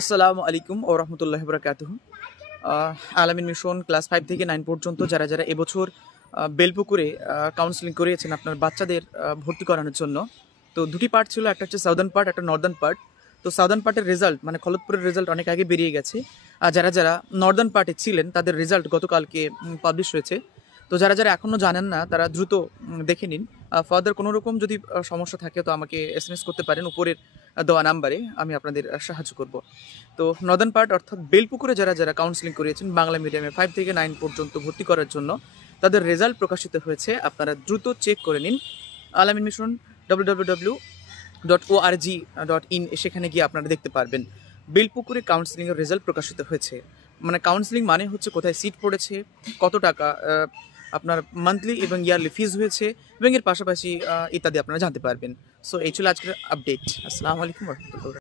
আসসালামু আলাইকুম ও রহমতুল্লাহি ওয়া বারাকাতুহু। আলামিন মিশন ক্লাস 5 থেকে 9 পর্যন্ত যারা যারা এবছর বেলপুকুরে কাউন্সেলিং করিয়েছেন আপনার বাচ্চাদের ভর্তি করানোর জন্য। তো দুটি পার্ট ছিল, একটা হচ্ছে সাউদার্ন পার্ট, একটা নর্দার্ন পার্ট। তো সাউদার্ন পার্টের রেজাল্ট মানে খলতপুরের রেজাল্ট অনেক আগে বেরিয়ে গেছে। আর যারা যারা নর্দার্ন পার্টে ছিলেন তাদের রেজাল্ট গতকালকে পাবলিশ হয়েছে। তো যারা যারা এখনও জানেন না তারা দ্রুত দেখে নিন। ফার্দার কোনো রকম যদি সমস্যা থাকে তো আমাকে এসএমএস করতে পারেন উপরের দেওয়া নাম্বারে, আমি আপনাদের সাহায্য করব। তো নর্দার্ন পার্ট অর্থাৎ বেলপুকুরে যারা যারা কাউন্সেলিং করিয়েছেন বাংলা মিডিয়ামে 5 থেকে 9 পর্যন্ত ভর্তি করার জন্য, তাদের রেজাল্ট প্রকাশিত হয়েছে। আপনারা দ্রুত চেক করে নিন। আলামিন মিশন www.org.in সেখানে গিয়ে আপনারা দেখতে পারবেন বেলপুকুরে কাউন্সেলিংয়ের রেজাল্ট প্রকাশিত হয়েছে। মানে কাউন্সেলিং মানে হচ্ছে কোথায় সিট পড়েছে, কত টাকা আপনার মান্থলি এবং ইয়ারলি ফিজ হয়েছে, এবং এর পাশাপাশি ইত্যাদি আপনারা জানতে পারবেন। সো এই ছিল আজকের আপডেট। আসসালামু আলাইকুম রহমতুল্লাহ।